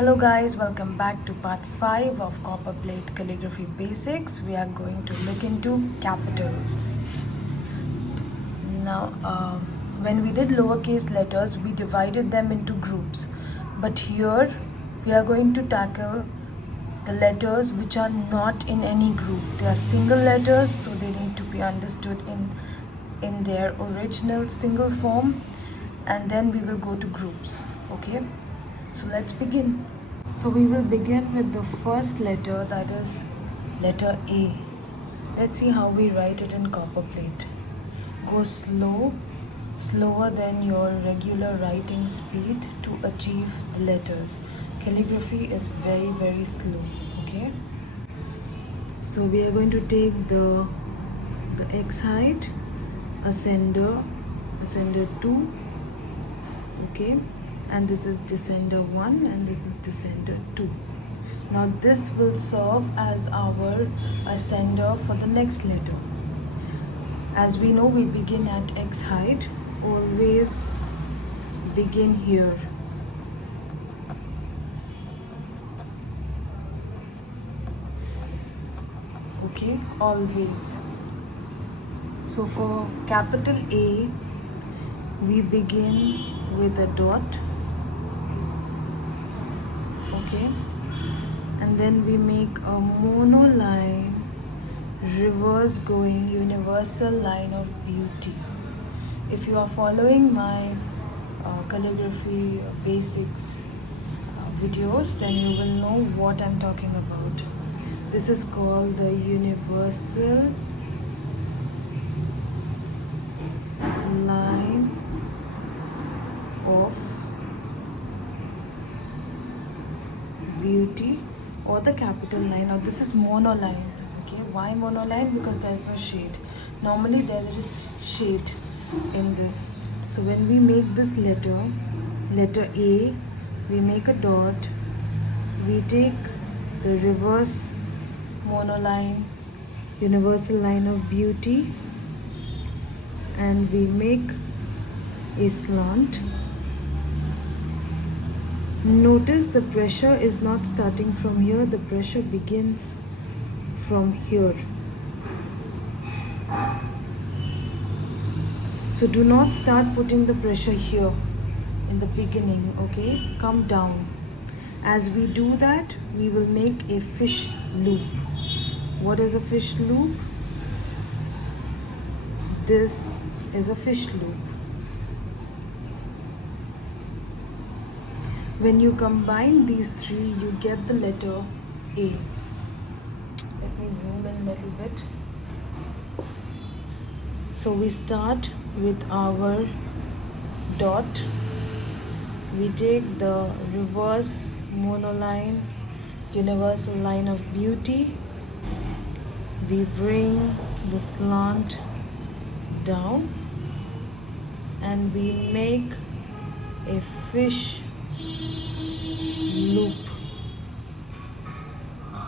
Hello guys, welcome back to part 5 of Copperplate Calligraphy Basics. We are going to look into capitals. Now, when we did lowercase letters, we divided them into groups. But here, we are going to tackle the letters which are not in any group. They are single letters, so they need to be understood in their original single form. And then we will go to groups, okay? So let's begin. So we will begin with the first letter, that is letter A. Let's see how we write it in Copperplate. Go slow, slower than your regular writing speed to achieve the letters. Calligraphy is very slow, okay? So we are going to take the X height, ascender 2, okay, and this is descender 1 and this is descender 2. Now this will serve as our ascender for the next letter. As we know, we begin at X height, always begin here. Okay, always. So for capital A, we begin with a dot, okay, and then we make a monoline, reverse going universal line of beauty. If you are following my calligraphy basics videos, then you will know what I'm talking about. This is called the universal line of beauty, or the capital line. Now this is monoline. Okay, why monoline? Because there's no shade. Normally there is shade in this. So when we make this letter A, we make a dot, we take the reverse monoline, universal line of beauty, and we make a slant. Notice the pressure is not starting from here, the pressure begins from here. So do not start putting the pressure here in the beginning, okay? Come down. As we do that, we will make a fish loop. What is a fish loop? This is a fish loop. When you combine these three, you get the letter A. Let me zoom in a little bit. So we start with our dot. We take the reverse monoline, universal line of beauty. We bring the slant down and we make a fish loop.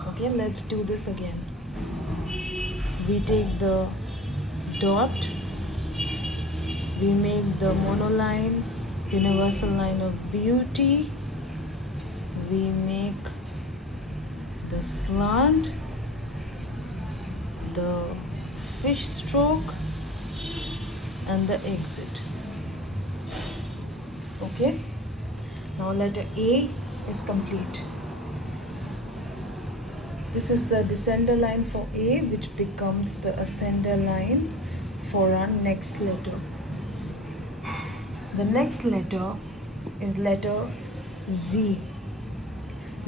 Okay, let's do this again. We take the dot, we make the monoline, universal line of beauty, we make the slant, the fish stroke, and the exit. Okay, now letter A is complete. This is the descender line for A, which becomes the ascender line for our next letter. The next letter is letter Z.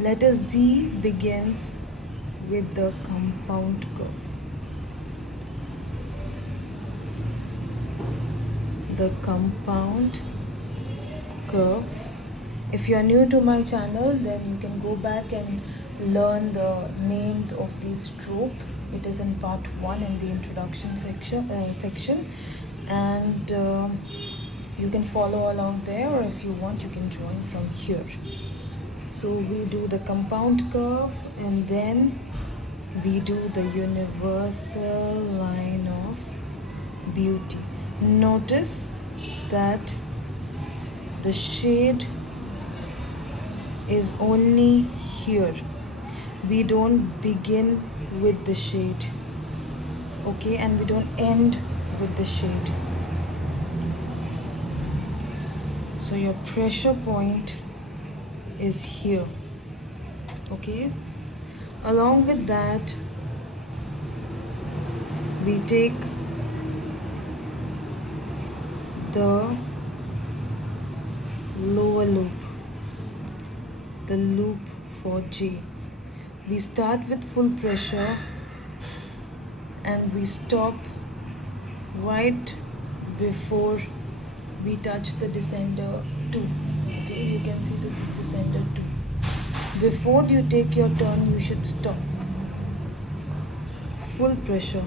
Letter Z begins with the compound curve. The compound curve. If you are new to my channel, then you can go back and learn the names of these strokes. It is in part 1 in the introduction section, and you can follow along there, or if you want, you can join from here. So we do the compound curve and then we do the universal line of beauty. Notice that the shade is only here. We don't begin with the shade, okay, and we don't end with the shade. So your pressure point is here, okay. Along with that, we take the lower loop, the loop for J. We start with full pressure and we stop right before we touch the descender 2. Okay, you can see this is descender 2. Before you take your turn, you should stop. Full pressure.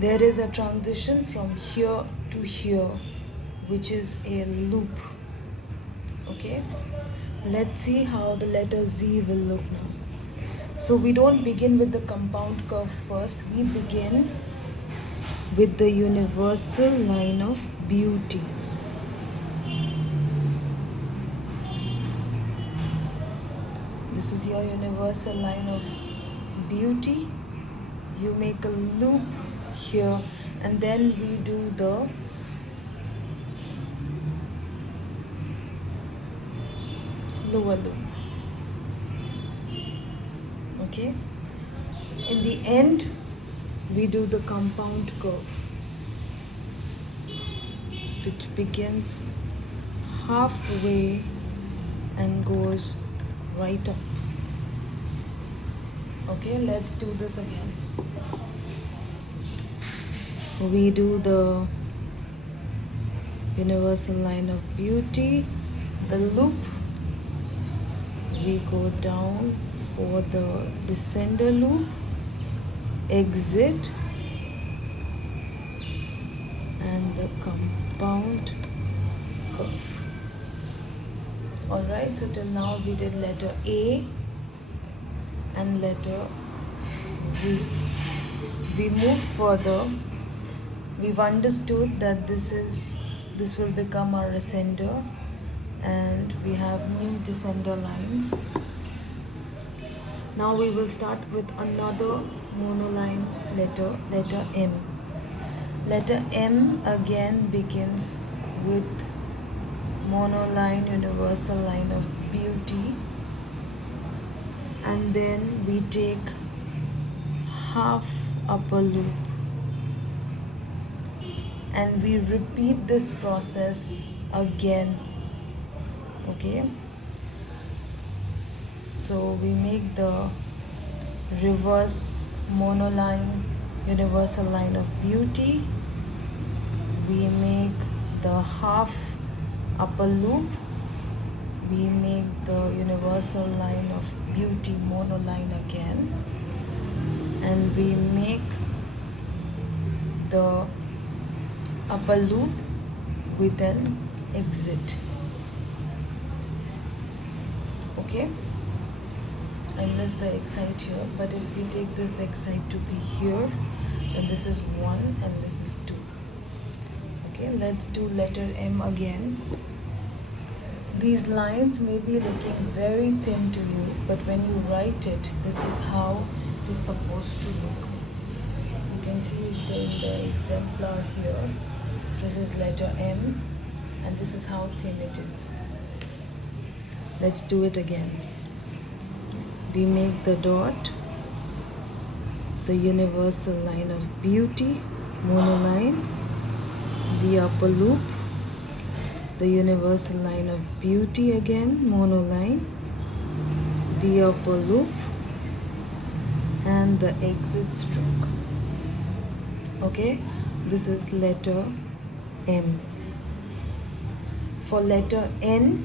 There is a transition from here to here, which is a loop. Okay, let's see how the letter Z will look now. So we don't begin with the compound curve first, we begin with the universal line of beauty. This is your universal line of beauty. You make a loop here and then we do the lower loop. Okay, in the end we do the compound curve, which begins halfway and goes right up. Okay, let's do this again. We do the universal line of beauty, the loop, we go down for the descender loop, exit, and the compound curve. Alright, so till now we did letter A and letter Z. We move further. We've understood that this will become our ascender, and we have new descender lines. Now we will start with another monoline letter, letter M. Letter M again begins with monoline universal line of beauty, and then we take half upper loop and we repeat this process again. Okay, so we make the reverse monoline universal line of beauty, we make the half upper loop, we make the universal line of beauty monoline again, and we make the upper loop with an exit. Okay, I missed the excite here, but if we take this excite to be here, then this is 1 and this is 2. Okay, let's do letter M again. These lines may be looking very thin to you, but when you write it, this is how it is supposed to look. You can see it in the exemplar here. This is letter M and this is how thin it is. Let's do it again. We make the dot, the universal line of beauty, monoline, the upper loop, the universal line of beauty again, monoline, the upper loop, and the exit stroke. Okay, this is letter M. For letter N,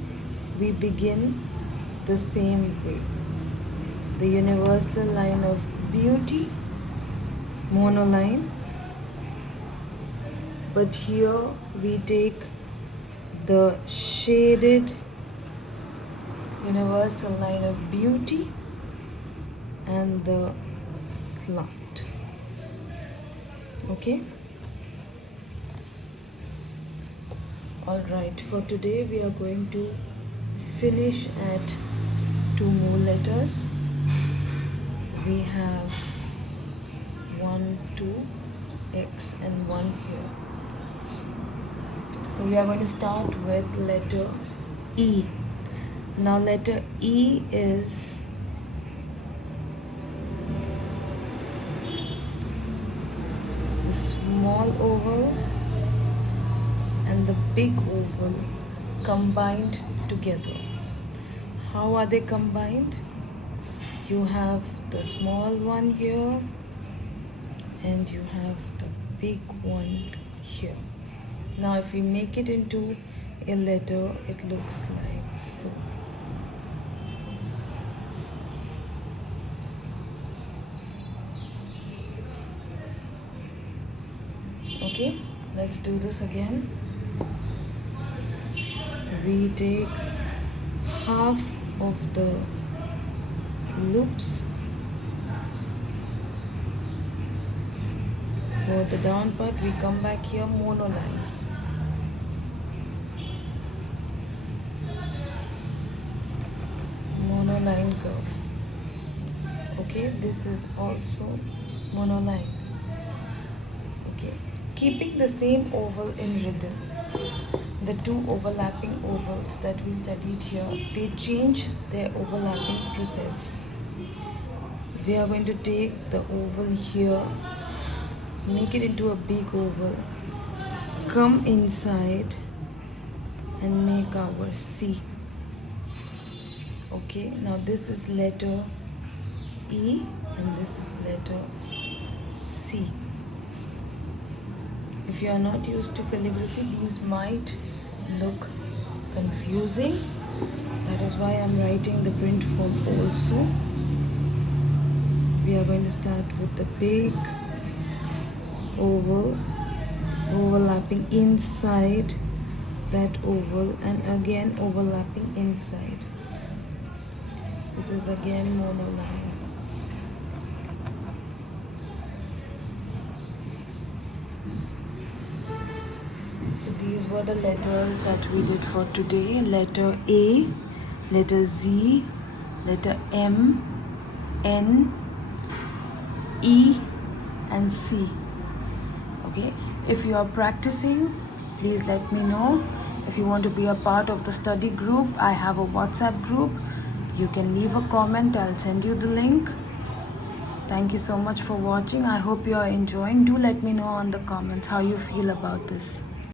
we begin the same way. The universal line of beauty, monoline, but here we take the shaded universal line of beauty and the slant. Okay, Alright, for today we are going to finish at 2 more letters. We have 1, 2, X and 1 here. So we are going to start with letter E. Now letter E is the small oval and the big oval combined together. How are they combined? You have the small one here and you have the big one here. Now if we make it into a letter, it looks like so. Okay, let's do this again. We take half of the loops for the down part. We come back here, monoline. Monoline curve. Okay, this is also monoline. Okay, keeping the same oval in rhythm. The two overlapping ovals that we studied here, they change their overlapping process. We are going to take the oval here, make it into a big oval, come inside and make our C. Okay, now this is letter E and this is letter C. If you are not used to calligraphy, these might look confusing. That is why I am writing the print form also. We are going to start with the big oval, overlapping inside that oval and again overlapping inside. This is again monoline. So these were the letters that we did for today. Letter A, letter Z, letter M, N, E and C. Okay, if you are practicing, please let me know. If you want to be a part of the study group, I have a WhatsApp group. You can leave a comment, I'll send you the link. Thank you so much for watching. I hope you are enjoying. Do let me know on the comments how you feel about this.